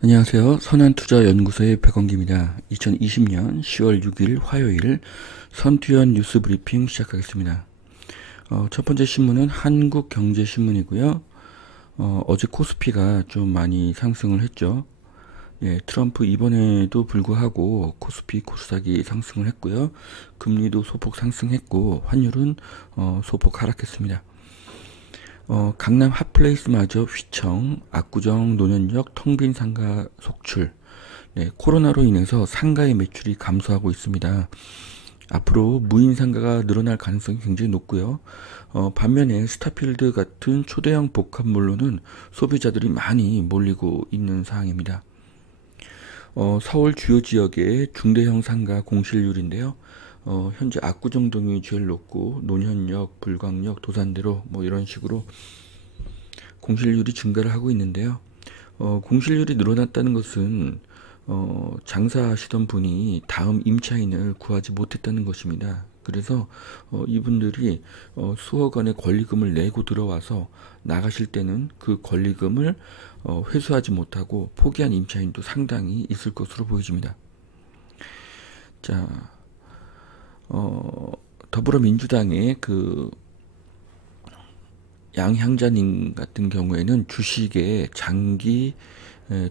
안녕하세요. 선한투자연구소의 백원기입니다. 2020년 10월 6일 화요일 선투연 뉴스 브리핑 시작하겠습니다. 첫 번째 신문은 한국경제신문이고요. 어제 코스피가 좀 많이 상승을 했죠. 예, 트럼프 이번에도 불구하고 코스피, 코스닥이 상승을 했고요. 금리도 소폭 상승했고 환율은 소폭 하락했습니다. 강남 핫플레이스마저 휘청, 압구정 노년역 텅빈 상가 속출. 네, 코로나로 인해서 상가의 매출이 감소하고 있습니다. 앞으로 무인 상가가 늘어날 가능성이 굉장히 높고요. 반면에 스타필드 같은 초대형 복합몰로는 소비자들이 많이 몰리고 있는 상황입니다. 서울 주요 지역의 중대형 상가 공실률인데요. 현재 압구정동이 제일 높고 논현역, 불광역, 도산대로 뭐 이런 식으로 공실률이 증가를 하고 있는데요. 공실률이 늘어났다는 것은 장사하시던 분이 다음 임차인을 구하지 못했다는 것입니다. 그래서 이분들이 수억 원의 권리금을 내고 들어와서 나가실 때는 그 권리금을 회수하지 못하고 포기한 임차인도 상당히 있을 것으로 보여집니다. 자, 더불어민주당의 그 양향자님 같은 경우에는 주식에 장기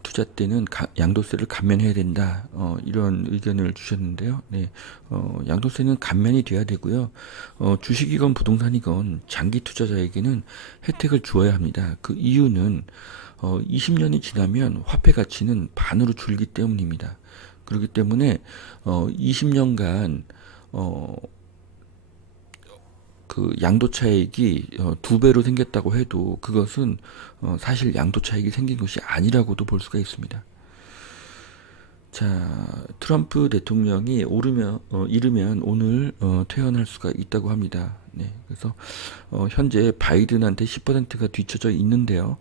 투자 때는 양도세를 감면해야 된다. 이런 의견을 주셨는데요. 네, 양도세는 감면이 돼야 되고요. 주식이건 부동산이건 장기 투자자에게는 혜택을 주어야 합니다. 그 이유는 20년이 지나면 화폐 가치는 반으로 줄기 때문입니다. 그렇기 때문에 20년간 그 양도차익이 2배로 생겼다고 해도 그것은 사실 양도차익이 생긴 것이 아니라고도 볼 수가 있습니다. 자, 트럼프 대통령이 이르면 오늘 퇴원할 수가 있다고 합니다. 네, 그래서 현재 바이든한테 10%가 뒤쳐져 있는데요.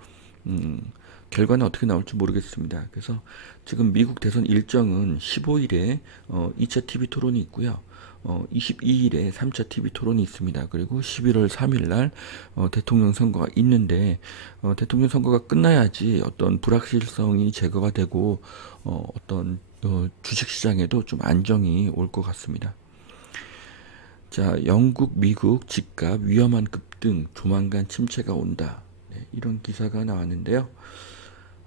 결과는 어떻게 나올지 모르겠습니다. 그래서 지금 미국 대선 일정은 15일에 2차 TV 토론이 있고요. 22일에 3차 TV 토론이 있습니다. 그리고 11월 3일 날 대통령 선거가 있는데 대통령 선거가 끝나야지 어떤 불확실성이 제거가 되고 어떤 주식시장에도 좀 안정이 올 것 같습니다. 자, 영국, 미국 집값 위험한 급등, 조만간 침체가 온다. 네, 이런 기사가 나왔는데요.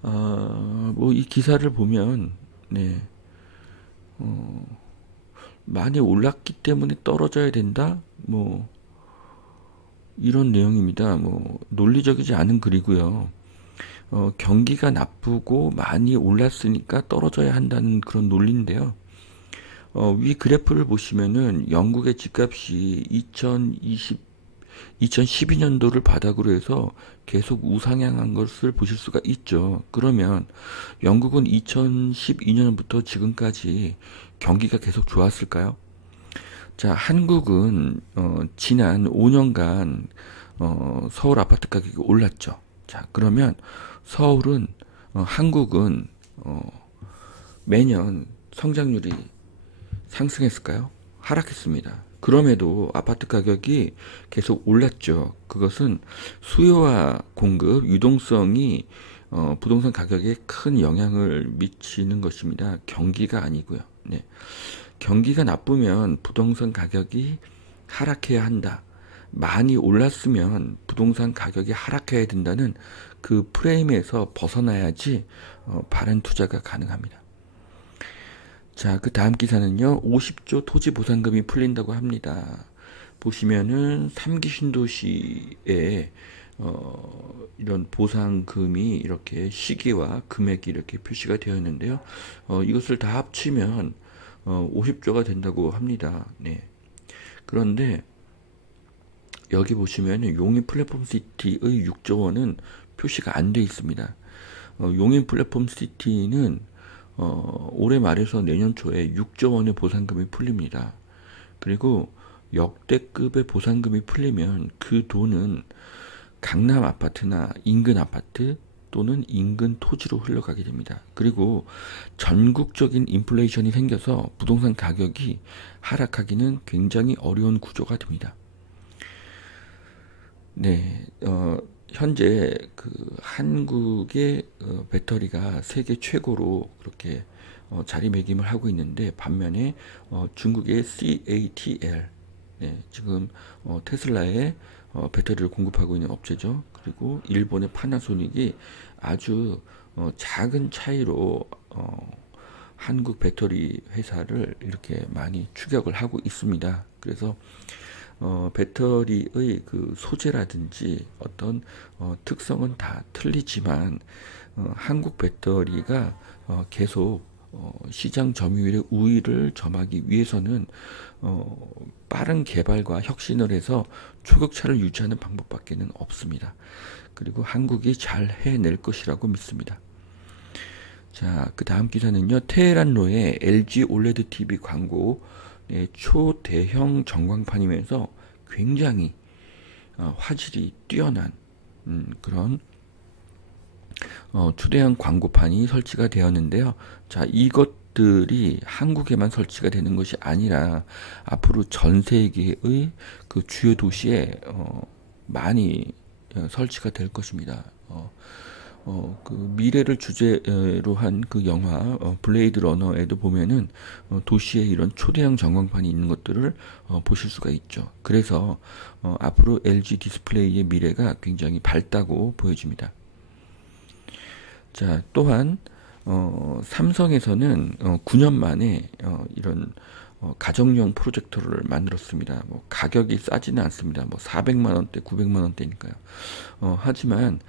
뭐 이 기사를 보면 네, 많이 올랐기 때문에 떨어져야 된다. 뭐 이런 내용입니다. 뭐 논리적이지 않은 글이고요. 경기가 나쁘고 많이 올랐으니까 떨어져야 한다는 그런 논리인데요. 위 그래프를 보시면은 영국의 집값이 2012년도를 바닥으로 해서 계속 우상향한 것을 보실 수가 있죠. 그러면 영국은 2012년부터 지금까지 경기가 계속 좋았을까요? 자, 한국은 지난 5년간 서울 아파트 가격이 올랐죠. 자, 그러면 서울은 한국은 매년 성장률이 상승했을까요? 하락했습니다. 그럼에도 아파트 가격이 계속 올랐죠. 그것은 수요와 공급, 유동성이 부동산 가격에 큰 영향을 미치는 것입니다. 경기가 아니고요. 네. 경기가 나쁘면 부동산 가격이 하락해야 한다. 많이 올랐으면 부동산 가격이 하락해야 된다는 그 프레임에서 벗어나야지 바른 투자가 가능합니다. 자, 그 다음 기사는요. 50조 토지 보상금이 풀린다고 합니다. 보시면은 3기 신도시에 이런 보상금이 이렇게 시기와 금액이 이렇게 표시가 되어 있는데요. 이것을 다 합치면 50조가 된다고 합니다. 네. 그런데 여기 보시면 용인 플랫폼 시티의 6조 원은 표시가 안 돼 있습니다. 용인 플랫폼 시티는 올해 말에서 내년 초에 6조 원의 보상금이 풀립니다. 그리고 역대급의 보상금이 풀리면 그 돈은 강남 아파트나 인근 아파트, 또는 인근 토지로 흘러가게 됩니다. 그리고 전국적인 인플레이션이 생겨서 부동산 가격이 하락하기는 굉장히 어려운 구조가 됩니다. 네, 현재 그 한국의 배터리가 세계 최고로 그렇게 자리매김을 하고 있는데, 반면에 중국의 CATL, 네, 지금 테슬라의 배터리를 공급하고 있는 업체죠. 그리고 일본의 파나소닉이 아주 작은 차이로 한국 배터리 회사를 이렇게 많이 추격을 하고 있습니다. 그래서 배터리의 그 소재라든지 어떤 특성은 다 틀리지만 한국 배터리가 계속 시장 점유율의 우위를 점하기 위해서는 빠른 개발과 혁신을 해서 초격차를 유지하는 방법밖에는 없습니다. 그리고 한국이 잘 해낼 것이라고 믿습니다. 자, 그 다음 기사는요, 테헤란로의 LG 올레드 TV 광고, 초대형 전광판이면서 굉장히 화질이 뛰어난 그런 초대형 광고판이 설치가 되었는데요. 자, 이것들이 한국에만 설치가 되는 것이 아니라 앞으로 전 세계의 그 주요 도시에 많이 설치가 될 것입니다. 그 미래를 주제로 한 그 영화 블레이드 러너에도 보면은 도시에 이런 초대형 전광판이 있는 것들을 보실 수가 있죠. 그래서 앞으로 LG 디스플레이의 미래가 굉장히 밝다고 보여집니다. 자, 또한 삼성에서는 9년 만에 이런 가정용 프로젝터를 만들었습니다. 뭐 가격이 싸지는 않습니다. 뭐 400만 원대, 900만 원대니까요. 하지만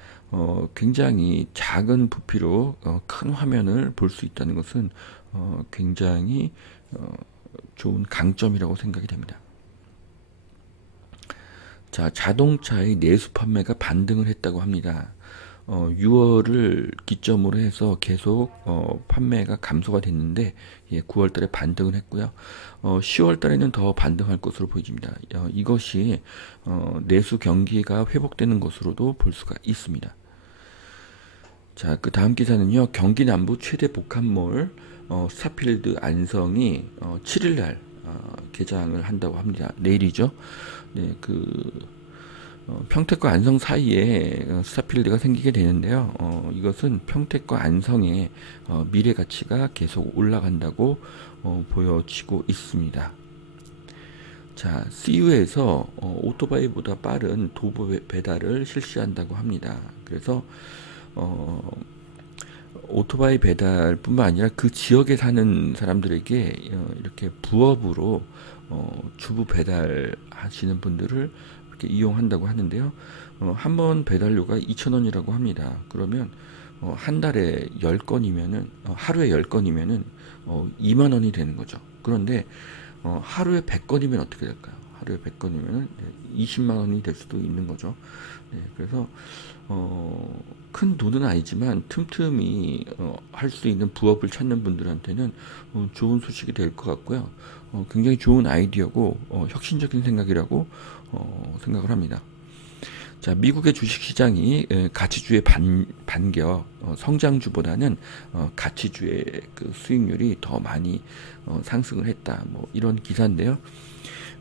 굉장히 작은 부피로 큰 화면을 볼 수 있다는 것은 굉장히 좋은 강점이라고 생각이 됩니다. 자, 자동차의 내수 판매가 반등을 했다고 합니다. 6월을 기점으로 해서 계속 판매가 감소가 됐는데, 예, 9월 달에 반등을 했고요. 10월 달에는 더 반등할 것으로 보여집니다. 이것이 내수 경기가 회복되는 것으로도 볼 수가 있습니다. 자, 그 다음 기사는요, 경기 남부 최대 복합몰 스타필드 안성이 7일날 개장을 한다고 합니다. 내일이죠. 네, 평택과 안성 사이에 스타필드가 생기게 되는데요. 이것은 평택과 안성의 미래 가치가 계속 올라간다고 보여지고 있습니다. 자, CU에서 오토바이보다 빠른 도보 배달을 실시한다고 합니다. 그래서 오토바이 배달뿐만 아니라 그 지역에 사는 사람들에게 이렇게 부업으로 주부 배달 하시는 분들을 이렇게 이용한다고 하는데요. 한 번 배달료가 2,000원이라고 합니다. 그러면 한 달에 10건이면은 하루에 10건이면은 2만 원이 되는 거죠. 그런데 하루에 100건이면 어떻게 될까요? 하루에 100건이면은 20만 원이 될 수도 있는 거죠. 네, 그래서 큰 돈은 아니지만 틈틈이 할 수 있는 부업을 찾는 분들한테는 좋은 소식이 될 것 같고요. 굉장히 좋은 아이디어고 혁신적인 생각이라고 생각을 합니다. 자, 미국의 주식시장이 가치주의 반격, 성장주보다는 가치주의 그 수익률이 더 많이 상승을 했다. 뭐 이런 기사인데요.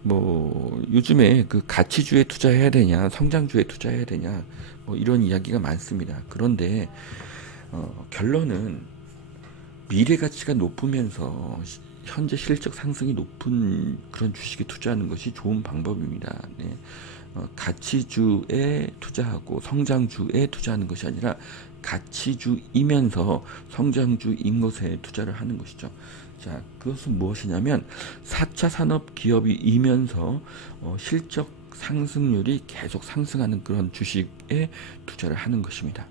뭐 요즘에 그 가치주에 투자해야 되냐, 성장주에 투자해야 되냐, 뭐 이런 이야기가 많습니다. 그런데 결론은 미래 가치가 높으면서 현재 실적 상승이 높은 그런 주식에 투자하는 것이 좋은 방법입니다. 네. 가치주에 투자하고 성장주에 투자하는 것이 아니라 가치주이면서 성장주인 것에 투자를 하는 것이죠. 자, 그것은 무엇이냐면 4차 산업 기업이면서 실적 상승률이 계속 상승하는 그런 주식에 투자를 하는 것입니다.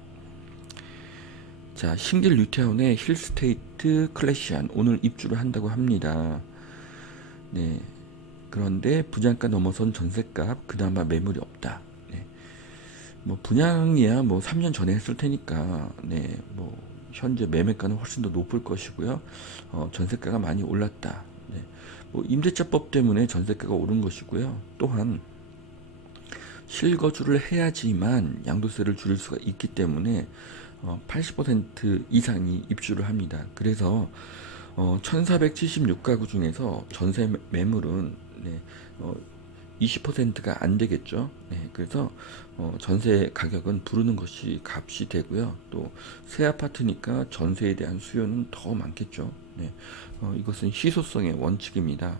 자, 신길 뉴타운의 힐스테이트 클래시안 오늘 입주를 한다고 합니다. 네. 그런데 분양가 넘어선 전셋값 그나마 매물이 없다. 네. 뭐 분양이야 뭐 3년 전에 했을 테니까 네. 뭐 현재 매매가는 훨씬 더 높을 것이고요. 전셋가가 많이 올랐다. 네. 뭐 임대차법 때문에 전셋가가 오른 것이고요. 또한 실거주를 해야지만 양도세를 줄일 수가 있기 때문에 80% 이상이 입주를 합니다. 그래서 1476가구 중에서 전세 매물은 20%가 안 되겠죠. 그래서 전세 가격은 부르는 것이 값이 되고요. 또 새 아파트니까 전세에 대한 수요는 더 많겠죠. 이것은 희소성의 원칙입니다.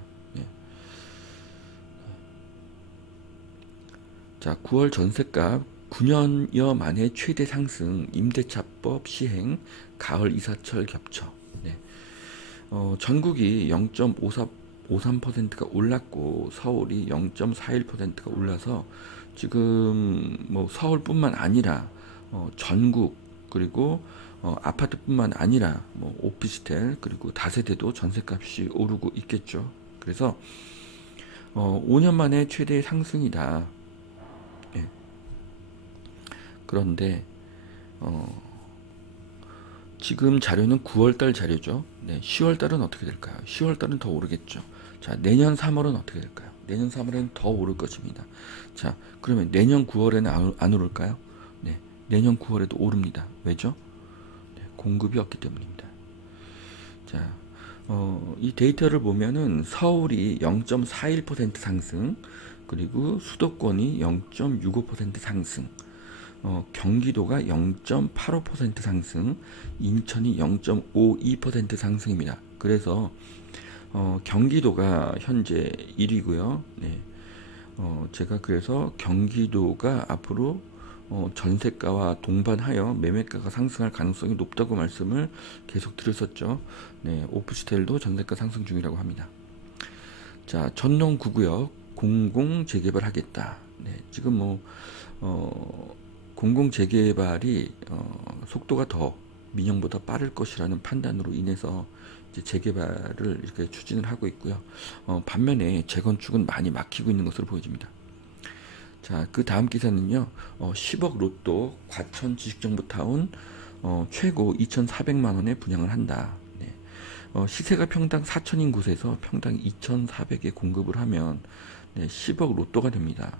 자, 9월 전세값 9년여 만에 최대 상승, 임대차법 시행, 가을 이사철 겹쳐. 전국이 0.53%가 올랐고 서울이 0.41%가 올라서 지금 뭐 서울뿐만 아니라 전국 그리고 아파트뿐만 아니라 뭐 오피스텔 그리고 다세대도 전세값이 오르고 있겠죠. 그래서 5년 만에 최대 상승이다. 그런데 지금 자료는 9월달 자료죠. 10월달은 어떻게 될까요? 10월달은 더 오르겠죠. 자, 내년 3월은 어떻게 될까요? 내년 3월에는 더 오를 것입니다. 자, 그러면 내년 9월에는 안 오를까요? 내년 9월에도 오릅니다. 왜죠? 공급이 없기 때문입니다. 자, 이 데이터를 보면은 서울이 0.41% 상승, 그리고 수도권이 0.65% 상승, 경기도가 0.85% 상승, 인천이 0.52% 상승입니다. 그래서 경기도가 현재 1위고요. 제가 그래서 경기도가 앞으로 전세가와 동반하여 매매가가 상승할 가능성이 높다고 말씀을 계속 드렸었죠. 오피스텔도 전세가 상승 중이라고 합니다. 자, 전농 9구역 공공 재개발하겠다. 지금 뭐 공공 재개발이 속도가 더 민영보다 빠를 것이라는 판단으로 인해서 이제 재개발을 이렇게 추진을 하고 있고요. 반면에 재건축은 많이 막히고 있는 것으로 보여집니다. 자, 그 다음 기사는요. 10억 로또 과천 지식정보타운 최고 2,400만 원에 분양을 한다. 시세가 평당 4천인 곳에서 평당 2,400에 공급을 하면 10억 로또가 됩니다.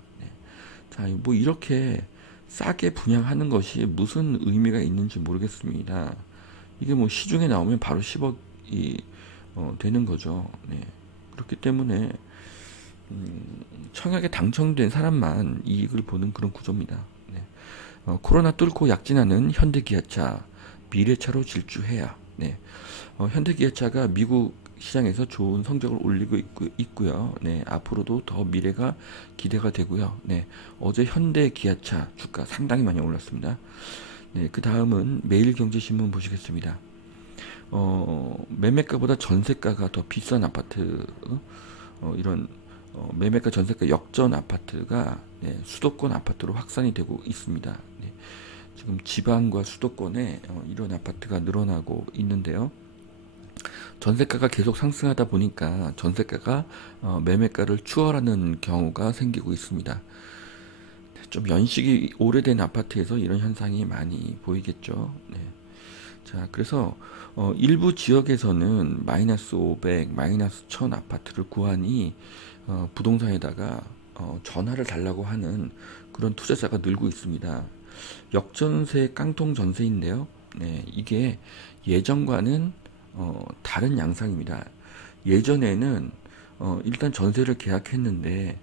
자, 뭐 이렇게 싸게 분양하는 것이 무슨 의미가 있는지 모르겠습니다. 이게 뭐 시중에 나오면 바로 10억이 되는 거죠. 그렇기 때문에 청약에 당첨된 사람만 이익을 보는 그런 구조입니다. 코로나 뚫고 약진하는 현대기아차, 미래차로 질주해야. 현대기아차가 미국 시장에서 좋은 성적을 올리고 있고요. 앞으로도 더 미래가 기대가 되고요. 어제 현대기아차 주가 상당히 많이 올랐습니다. 그 다음은 매일경제신문 보시겠습니다. 매매가보다 전세가가 더 비싼 아파트, 이런 매매가 전세가 역전 아파트가 수도권 아파트로 확산이 되고 있습니다. 지금 지방과 수도권에 이런 아파트가 늘어나고 있는데요. 전세가가 계속 상승하다 보니까 전세가가 매매가를 추월하는 경우가 생기고 있습니다. 좀 연식이 오래된 아파트에서 이런 현상이 많이 보이겠죠. 자, 그래서 일부 지역에서는 마이너스 500, 마이너스 1000 아파트를 구하니 부동산에다가 전화를 달라고 하는 그런 투자자가 늘고 있습니다. 역전세 깡통 전세인데요. 이게 예전과는 다른 양상입니다. 예전에는 일단 전세를 계약했는데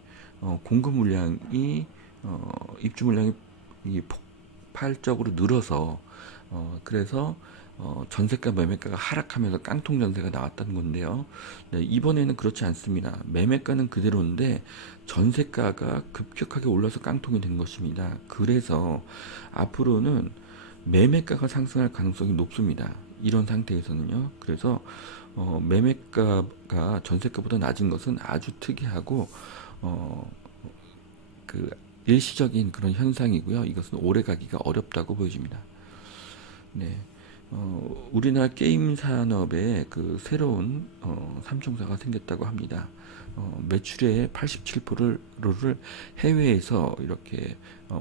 공급 물량이 입주 물량이 폭발적으로 늘어서 그래서 전세가 매매가가 하락하면서 깡통 전세가 나왔다는 건데요. 이번에는 그렇지 않습니다. 매매가는 그대로인데 전세가가 급격하게 올라서 깡통이 된 것입니다. 그래서 앞으로는 매매가가 상승할 가능성이 높습니다. 이런 상태에서는요. 그래서 매매가가 전세가보다 낮은 것은 아주 특이하고 그 일시적인 그런 현상이고요. 이것은 오래 가기가 어렵다고 보여집니다. 우리나라 게임 산업에 그 새로운 삼총사가 생겼다고 합니다. 매출의 87%를 해외에서 이렇게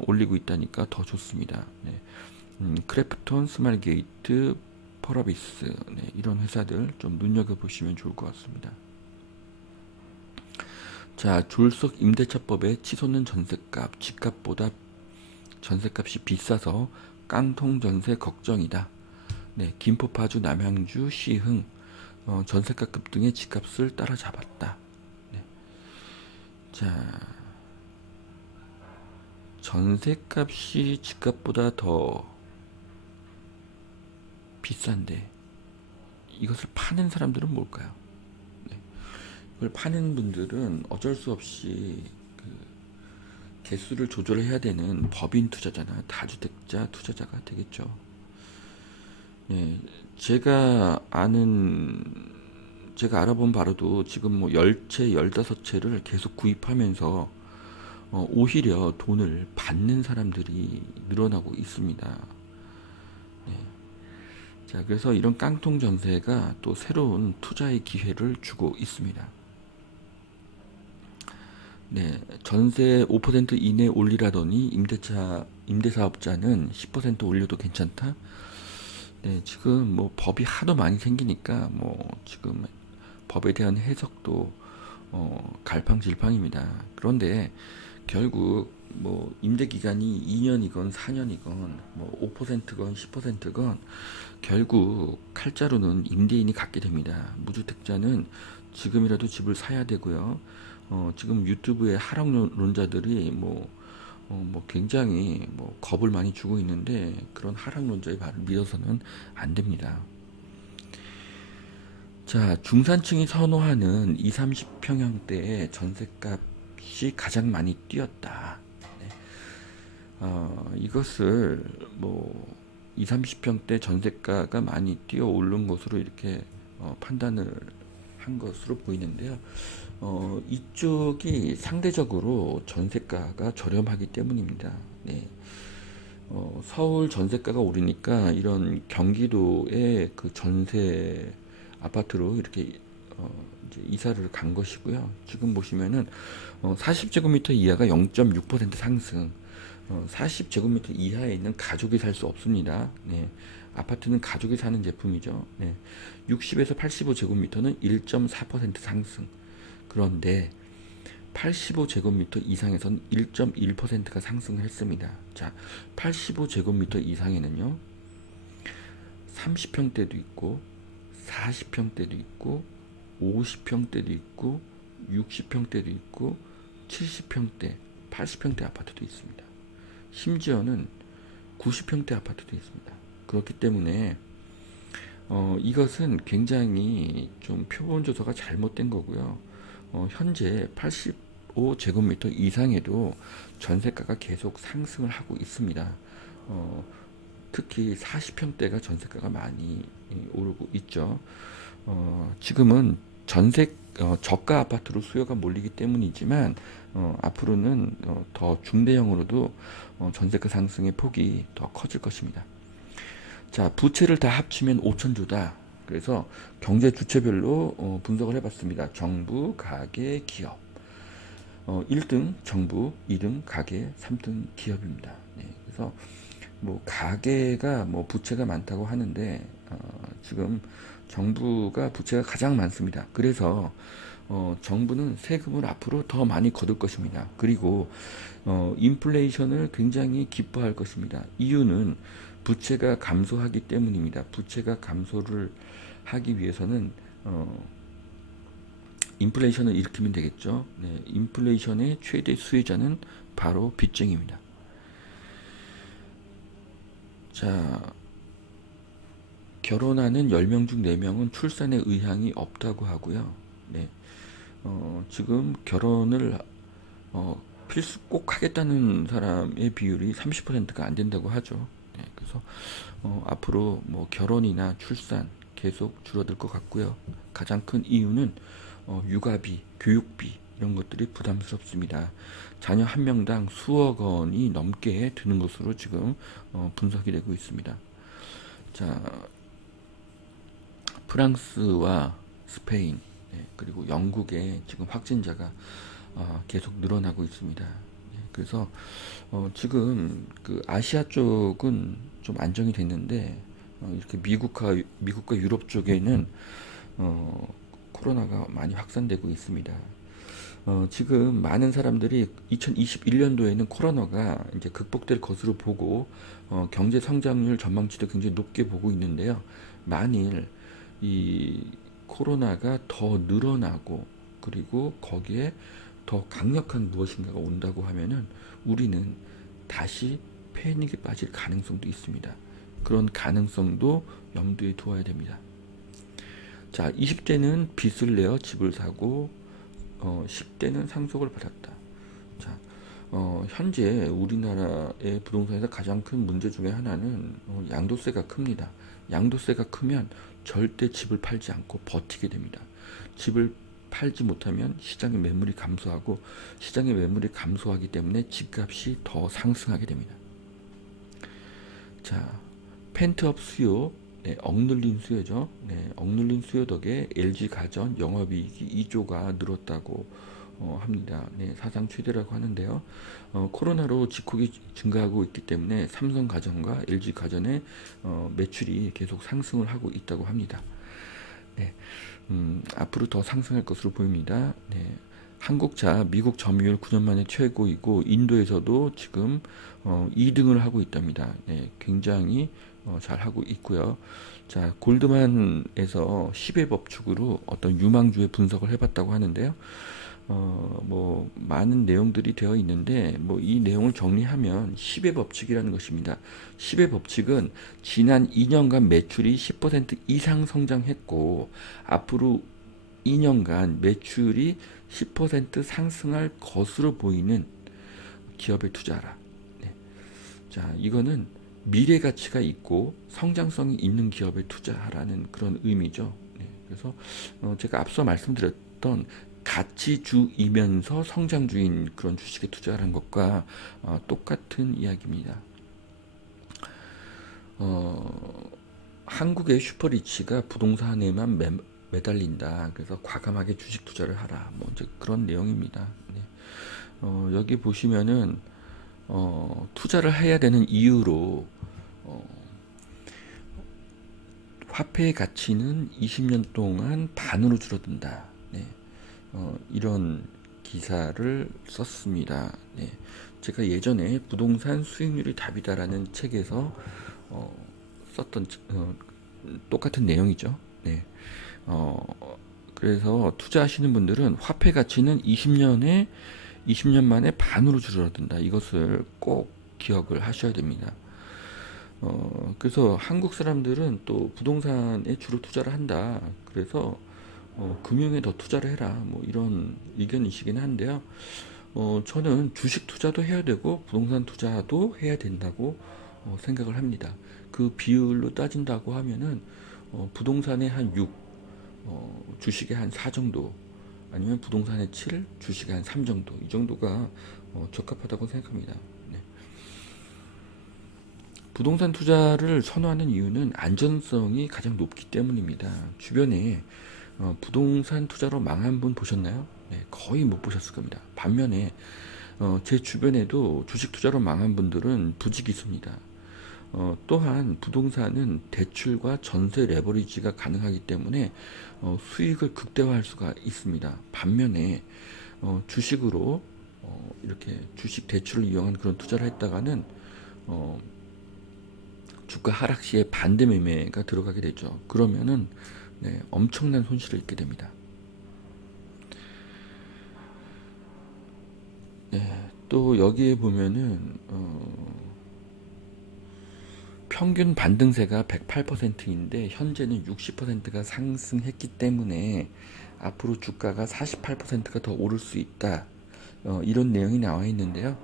올리고 있다니까 더 좋습니다. 크래프톤, 스마일게이트, 펄어비스, 이런 회사들 좀 눈여겨보시면 좋을 것 같습니다. 자, 졸속 임대차법에 치솟는 전세값, 집값보다 전세값이 비싸서 깡통 전세 걱정이다. 네, 김포, 파주, 남양주, 시흥 전세가 급등의 집값을 따라잡았다. 네. 자, 전세값이 집값보다 더 비싼데 이것을 파는 사람들은 뭘까요? 네. 이걸 파는 분들은 어쩔 수 없이 그 개수를 조절해야 되는 법인 투자자나 다주택자 투자자가 되겠죠. 네, 제가 알아본 바로도 지금 뭐 10채, 15채를 계속 구입하면서 오히려 돈을 받는 사람들이 늘어나고 있습니다. 네. 자, 그래서 이런 깡통 전세가 또 새로운 투자의 기회를 주고 있습니다. 네, 전세 5% 이내 올리라더니 임대사업자는 10% 올려도 괜찮다. 네, 지금 뭐 법이 하도 많이 생기니까 뭐 지금 법에 대한 해석도 갈팡질팡입니다. 그런데 결국 뭐 임대 기간이 2년이건 4년이건 뭐 5%건 10%건 결국 칼자루는 임대인이 갖게 됩니다. 무주택자는 지금이라도 집을 사야 되고요. 지금 유튜브에 하락론자들이 뭐 굉장히 뭐 겁을 많이 주고 있는데 그런 하락론자의 말을 믿어서는 안 됩니다. 자, 중산층이 선호하는 2, 30평형대의 전세값이 가장 많이 뛰었다. 네. 이것을 뭐 2, 30평대 전세가가 많이 뛰어 오른 것으로 이렇게 판단을 한 것으로 보이는데요. 이쪽이 상대적으로 전세가가 저렴하기 때문입니다. 네. 서울 전세가가 오르니까 이런 경기도의 그 전세 아파트로 이렇게 이제 이사를 간 것이고요. 지금 보시면은 40제곱미터 이하가 0.6% 상승. 40제곱미터 이하에 있는 가족이 살 수 없습니다. 네. 아파트는 가족이 사는 제품이죠. 네. 60에서 85제곱미터는 1.4% 상승. 그런데 85제곱미터 이상에선 1.1%가 상승을 했습니다. 자, 85제곱미터 이상에는요, 30평대도 있고, 40평대도 있고, 50평대도 있고, 60평대도 있고, 70평대, 80평대 아파트도 있습니다. 심지어는 90평대 아파트도 있습니다. 그렇기 때문에 이것은 굉장히 좀 표본 조사가 잘못된 거고요. 현재 85제곱미터 이상에도 전세가가 계속 상승을 하고 있습니다. 특히 40평대가 전세가가 많이 오르고 있죠. 지금은 저가 아파트로 수요가 몰리기 때문이지만 앞으로는 더 중대형으로도 전세가 상승의 폭이 더 커질 것입니다. 자, 부채를 다 합치면 5천조다. 그래서 경제 주체별로 분석을 해봤습니다. 정부, 가계, 기업. 1등 정부, 2등 가계, 3등 기업입니다. 네, 그래서 뭐 가계가 뭐 부채가 많다고 하는데 지금 정부가 부채가 가장 많습니다. 그래서 정부는 세금을 앞으로 더 많이 거둘 것입니다. 그리고 인플레이션을 굉장히 기뻐할 것입니다. 이유는 부채가 감소하기 때문입니다. 부채가 감소를 하기 위해서는 인플레이션을 일으키면 되겠죠. 네, 인플레이션의 최대 수혜자는 바로 빚쟁이입니다. 자, 결혼하는 10명 중 4명은 출산에 의향이 없다고 하고요. 네, 지금 결혼을 필수 꼭 하겠다는 사람의 비율이 30%가 안 된다고 하죠. 네, 그래서 앞으로 뭐 결혼이나 출산 계속 줄어들 것 같고요. 가장 큰 이유는 육아비, 교육비 이런 것들이 부담스럽습니다. 자녀 한 명당 수억 원이 넘게 드는 것으로 지금 분석이 되고 있습니다. 자, 프랑스와 스페인, 네, 그리고 영국에 지금 확진자가 계속 늘어나고 있습니다. 네, 그래서 지금 그 아시아 쪽은 좀 안정이 됐는데 이렇게 미국과 유럽 쪽에는 코로나가 많이 확산되고 있습니다. 지금 많은 사람들이 2021년도에는 코로나가 이제 극복될 것으로 보고 경제 성장률 전망치도 굉장히 높게 보고 있는데요. 만일 이 코로나가 더 늘어나고 그리고 거기에 더 강력한 무엇인가가 온다고 하면은 우리는 다시 패닉에 빠질 가능성도 있습니다. 그런 가능성도 염두에 두어야 됩니다. 자, 20대는 빚을 내어 집을 사고 10대는 상속을 받았다. 자, 현재 우리나라의 부동산에서 가장 큰 문제 중에 하나는 양도세가 큽니다. 양도세가 크면 절대 집을 팔지 않고 버티게 됩니다. 집을 팔지 못하면 시장의 매물이 감소하고 시장의 매물이 감소하기 때문에 집값이 더 상승하게 됩니다. 자, 펜트업 수요, 네, 억눌린 수요죠. 네, 억눌린 수요 덕에 LG가전 영업이익이 2조가 늘었다고 합니다. 네, 사상 최대라고 하는데요. 코로나로 직콕이 증가하고 있기 때문에 삼성가전과 LG가전의 매출이 계속 상승을 하고 있다고 합니다. 네, 앞으로 더 상승할 것으로 보입니다. 네, 한국차 미국 점유율 9년 만에 최고이고 인도에서도 지금 2등을 하고 있답니다. 네, 굉장히 잘 하고 있고요. 자, 골드만에서 10의 법칙으로 어떤 유망주의 분석을 해봤다고 하는데요. 뭐 많은 내용들이 되어 있는데 뭐 이 내용을 정리하면 10의 법칙이라는 것입니다. 10의 법칙은 지난 2년간 매출이 10% 이상 성장했고 앞으로 2년간 매출이 10% 상승할 것으로 보이는 기업에 투자하라. 네. 자, 이거는 미래 가치가 있고 성장성이 있는 기업에 투자하라는 그런 의미죠. 네. 그래서 제가 앞서 말씀드렸던 가치주이면서 성장주인 그런 주식에 투자하는 것과 똑같은 이야기입니다. 한국의 슈퍼리치가 부동산에만 매달린다. 그래서 과감하게 주식 투자를 하라. 뭐 이제 그런 내용입니다. 네. 여기 보시면은 투자를 해야 되는 이유로 화폐의 가치는 20년 동안 반으로 줄어든다. 네. 이런 기사를 썼습니다. 네. 제가 예전에 부동산 수익률이 답이다라는 책에서 썼던 똑같은 내용이죠. 네. 그래서 투자하시는 분들은 화폐 가치는 20년 만에 반으로 줄어든다. 이것을 꼭 기억을 하셔야 됩니다. 그래서 한국 사람들은 또 부동산에 주로 투자를 한다. 그래서 금융에 더 투자를 해라. 뭐 이런 의견이시긴 한데요. 저는 주식 투자도 해야 되고 부동산 투자도 해야 된다고 생각을 합니다. 그 비율로 따진다고 하면은 부동산의 한 6, 주식의 한 4 정도, 아니면 부동산의 7, 주식의 한 3 정도, 이 정도가 적합하다고 생각합니다. 네. 부동산 투자를 선호하는 이유는 안전성이 가장 높기 때문입니다. 주변에 부동산 투자로 망한 분 보셨나요? 네, 거의 못 보셨을 겁니다. 반면에 제 주변에도 주식 투자로 망한 분들은 부지기수입니다. 또한 부동산은 대출과 전세 레버리지가 가능하기 때문에 수익을 극대화할 수가 있습니다. 반면에 주식으로 이렇게 주식 대출을 이용한 그런 투자를 했다가는 주가 하락 시에 반대 매매가 들어가게 되죠. 그러면은 네, 엄청난 손실을 입게 됩니다. 네, 또 여기에 보면은 평균 반등세가 108%인데 현재는 60%가 상승했기 때문에 앞으로 주가가 48%가 더 오를 수 있다. 이런 내용이 나와 있는데요.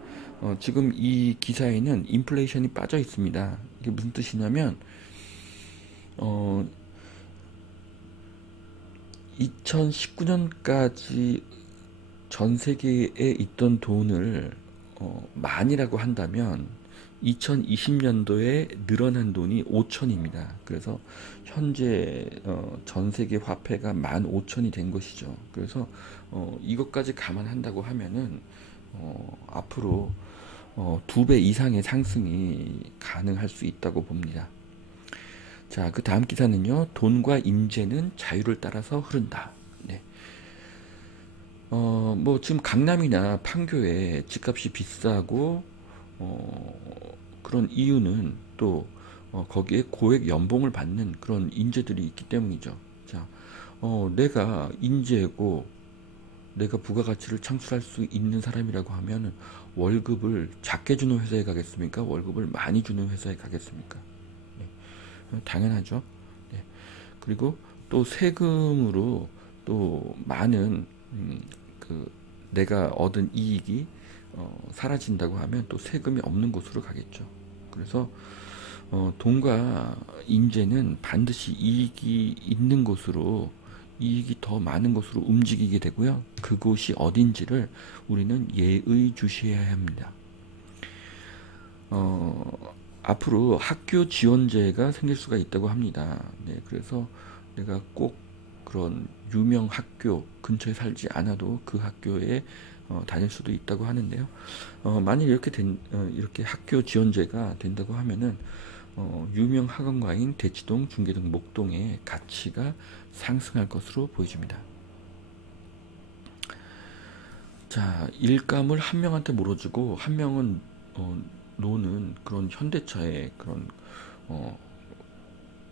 지금 이 기사에는 인플레이션이 빠져 있습니다. 이게 무슨 뜻이냐면 2019년까지 전 세계에 있던 돈을 만이라고 한다면 2020년도에 늘어난 돈이 5천입니다. 그래서 현재 전 세계 화폐가 15,000이 된 것이죠. 그래서 이것까지 감안한다고 하면은 앞으로 2배 이상의 상승이 가능할 수 있다고 봅니다. 자, 그 다음 기사는요. 돈과 임재는 자유를 따라서 흐른다. 네. 뭐 지금 강남이나 판교에 집값이 비싸고 그런 이유는 또 거기에 고액 연봉을 받는 그런 인재들이 있기 때문이죠. 자, 내가 인재고 내가 부가가치를 창출할 수 있는 사람이라고 하면 월급을 작게 주는 회사에 가겠습니까? 월급을 많이 주는 회사에 가겠습니까? 네, 당연하죠. 네. 그리고 또 세금으로 또 많은 그 내가 얻은 이익이 사라진다고 하면 또 세금이 없는 곳으로 가겠죠. 그래서 돈과 인재는 반드시 이익이 있는 곳으로, 이익이 더 많은 곳으로 움직이게 되고요. 그곳이 어딘지를 우리는 예의주시해야 합니다. 앞으로 학교 지원제가 생길 수가 있다고 합니다. 네, 그래서 내가 꼭 그런 유명 학교 근처에 살지 않아도 그 학교에 다닐 수도 있다고 하는데요. 만일 이렇게 학교 지원제가 된다고 하면은 유명 학원가인 대치동, 중계동, 목동의 가치가 상승할 것으로 보여집니다. 자, 일감을 한 명한테 물어주고 한 명은 노는 그런 현대차의 그런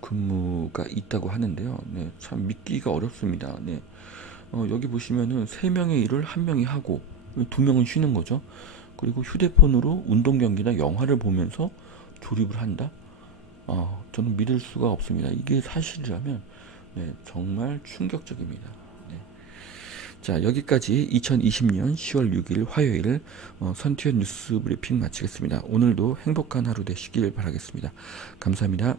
근무가 있다고 하는데요. 네, 참 믿기가 어렵습니다. 네. 여기 보시면은 3명의 일을 한 명이 하고 2명은 쉬는 거죠. 그리고 휴대폰으로 운동 경기나 영화를 보면서 조립을 한다? 저는 믿을 수가 없습니다. 이게 사실이라면 네, 정말 충격적입니다. 네. 자, 여기까지 2020년 10월 6일 화요일 선티원 뉴스 브리핑 마치겠습니다. 오늘도 행복한 하루 되시길 바라겠습니다. 감사합니다.